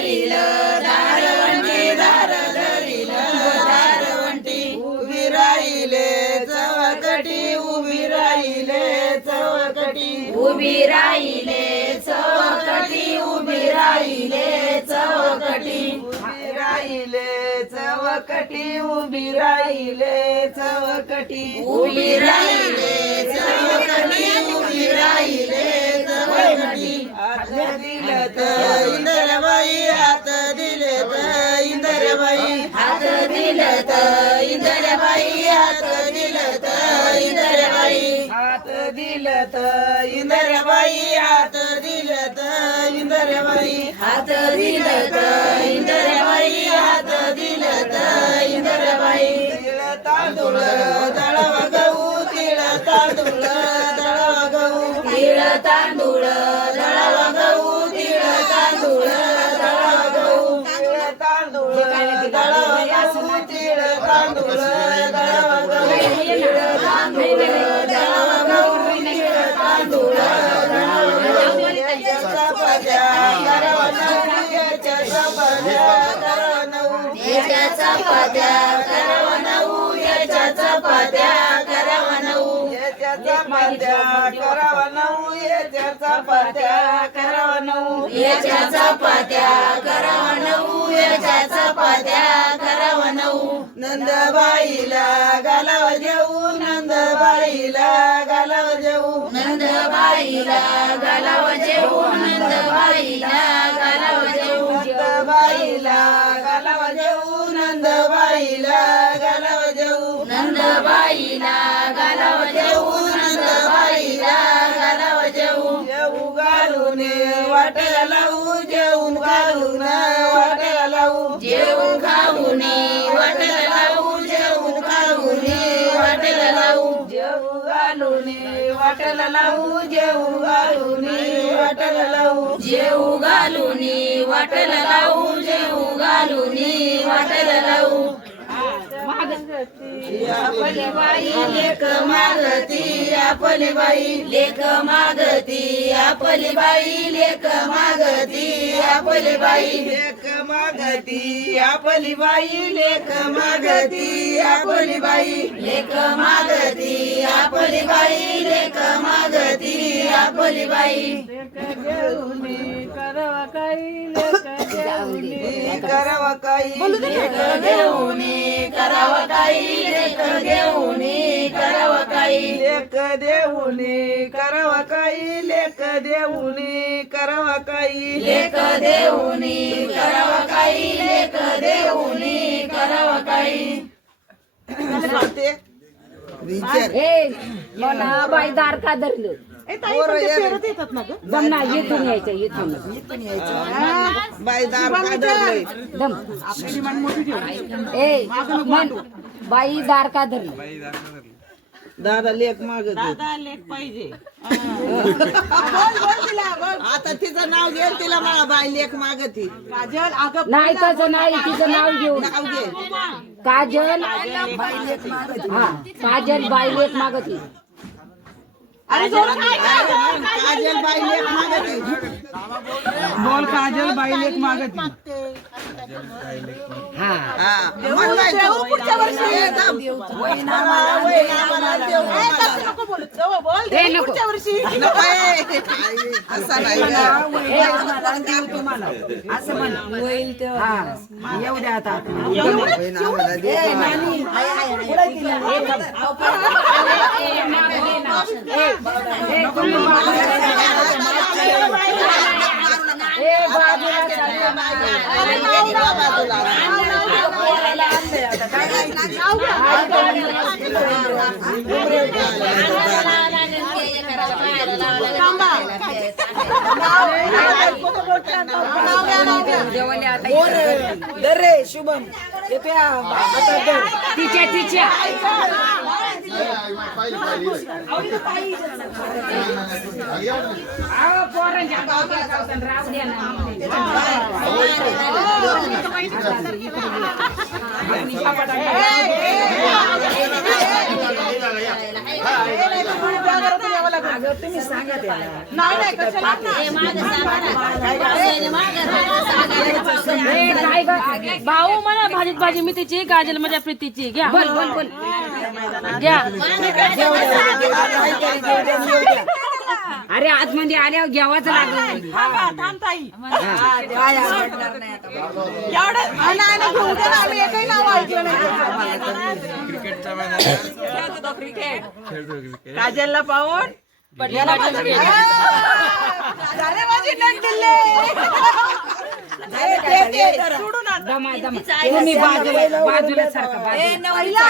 धरील दारवंटी दार धरील दारवंटी उभी राहिले चवकटी उभी राहिले चवकटी उभी राहिले चवकटी उभी राहिले चवकटी उभी राहिले चवकटी उभी राहिले चवकटी उभी राहिले चवकटी उभी राहिले चवकटी हात दिलं तर इंदरबाई हात दिले तर इंदरबाई हात दिलं तर इंदरबाई हात दिलं तर इंदरबाई हात दिलं तर इंदरबाई हात दिलं तर इंदरबाई हात दिलं तर इंदरबाई हात दिलं तर इंदरबाई तिळ तांदूळ दळव गहू तिळ तांदूळ दळव गहू तिळ तांदूळ दळव गहू तिळ तांदूळ दळव गहू तिळ तांदूळ दळव गहू तिळ तांदूळ दळव गहू तिळ तांदूळ दळव गहू तिळ तांदूळ दळव गहू याच्या चपात्या कराव नऊ याच्या चपात्या कराव नऊ याच्या चपात्या कराव नऊ याच्या चपात्या कराव नऊ याच्या चपात्या कराव नऊ याच्या चपात्या कराव नऊ याच्या चपात्या कराव नऊ याच्या चपात्या कराव नऊ नंदबाईला गालाव जेऊ नंदबाईला गालाव जेऊ नंदबाईला गालाव जेऊ नंदबाईला गालाव जेऊ नंदबाईला गालाव जेऊ नंदबाईला गालाव जेऊ नंदबाईला गालाव जेऊ नंदबाईला गालाव जेऊ जेऊ घालून वाटायला लावू जेवून घालून वाटायला लावू जेवून खाऊन वाटायला लावू जेवून खाऊन वाटायला लावू जेवू घालून वाटायला लावू जेवू घालून वाटायला लावू जेवू घालून वाटायला लावू जेवू घालून वाटायला लावू आपली बाई लेक मागती आपली बाई लेक मागती आपली बाई लेक मागती आपली बाई लेक मागती आपली बाई लेक मागती आपली बाई लेक मागती आपली बाई लेक मागती आपली बाई करावा काही करावा काही लेक घेऊन करावा काही लेक घेऊन करावा काही लेक देऊन करावा काही लेक देऊन करावा काही लेक देऊन करावा काही लेक देऊन करावा काही बाई दार का धरलं दम ना इथून यायचं इथून बाई दार का धरलंय दम ए मन बाई दार का धरलं दादा लेख मागत दादा लेख पाहिजे आता तिचं नाव घे तिला मला बाई लेख मागती काजल अगं नाही तसं नाही तिचं नाव घेऊ नाव घे काजल हा काजल बाई लेख मागती अरे जोरात काय काजल बाई लेख मागती बोल काजल बाई लेख मागती हा हा मन बाई पुढच्या वर्षी नको बोलू बोल हे नको. पुढच्या वर्षी नको असा नाही असं म्हण हा येऊ द्या आता रे शुभम तिच्या तिच्या घरातून यावं लागेल. अगं तुम्ही सांगा त्याला. नाही नाही कशाला भाऊ मला भाजीत भाजी मी तिची काजल माझ्या प्रीतीची घ्या बोल बोल बोल. घ्या अरे आतमध्ये आल्यावर घ्यावाच लागलं. थांब ताई एवढं नाही नाही घेऊ दे ना आम्ही एकही नाव ऐकलं नाही काजलला पाहून झाले माझी नट दिले सोडून आण. दमा दमा तुम्ही बाजूला सारखं बाजूला.